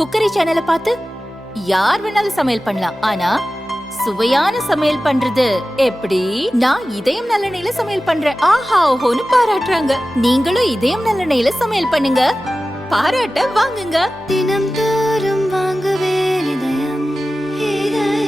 Cookery சேனலை பார்த்து யார் வேணாலும் சமையல் பண்ணலாம். ஆனா சுவையான சமையல் பண்றது எப்படி? நான் இதயம் நல்லெண்ணெயில சமையல் பண்றேன். ஆஹா ஓஹோன்னு பாராட்டுறாங்க. நீங்களும் இதயம் நல்லெண்ணெயில சமையல் பண்ணுங்க, பாராட்ட வாங்குங்க. தினம் தோறும் வாங்குவே இதயம் இதயம்.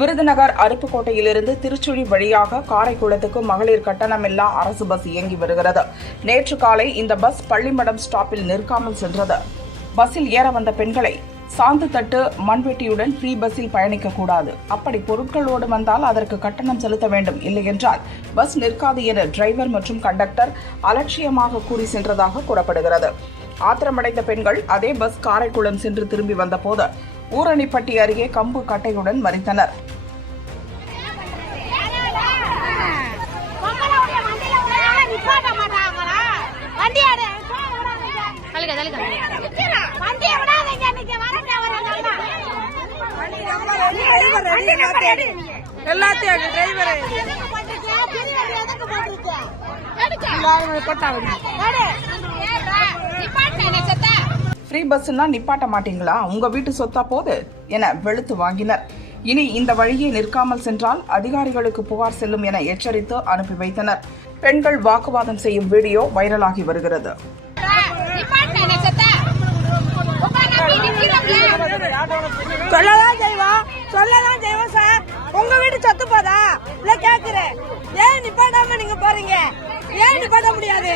விருதுநகர் அருப்புக்கோட்டையிலிருந்து திருச்சுழி வழியாக காரைக்குளத்துக்கு மகளிர் கட்டணமில்லா அரசு பஸ் இயங்கி வருகிறது. நேற்று காலை இந்த பஸ் பள்ளிமடம் ஸ்டாப்பில் நிற்காமல் சென்றது. பஸ்ஸில் ஏற வந்த பெண்களை சாந்து தட்டு மண்வெட்டியுடன் ஃப்ரீ பஸ்ஸில் பயணிக்கக்கூடாது, அப்படி பொருட்களோடு வந்தால் அதற்கு கட்டணம் செலுத்த வேண்டும், இல்லையென்றால் பஸ் நிற்காது என டிரைவர் மற்றும் கண்டக்டர் அலட்சியமாக கூறி சென்றதாக கூறப்படுகிறது. ஆத்திரமடைந்த பெண்கள் அதே பஸ் காரைக்குளம் சென்று திரும்பி வந்தபோது ஊரணிப்பட்டி அருகே கம்பு கட்டையுடன் மறித்தனர். ஃப்ரீ பஸ்னா நிப்பாட்ட மாட்டீங்களா, உங்க வீட்டு சொத்தா போது என வெளுத்து வாங்கினர். இனி இந்த வழியே நிற்காமல் சென்றால் அதிகாரிகளுக்கு புகார் செல்லும் என எச்சரித்து அனுப்பி வைத்தனர். பெண்கள் வாக்குவாதம் செய்யும் வீடியோ வைரலாகி வருகிறது. சொல்லலாம் செய்வோம் சார், உங்க வீட்டு சொத்து போதா இல்ல கேக்குறேன். ஏன் நிப்பாட்டாம நீங்க போறீங்க? ஏன் நிப்பாட்ட முடியாது?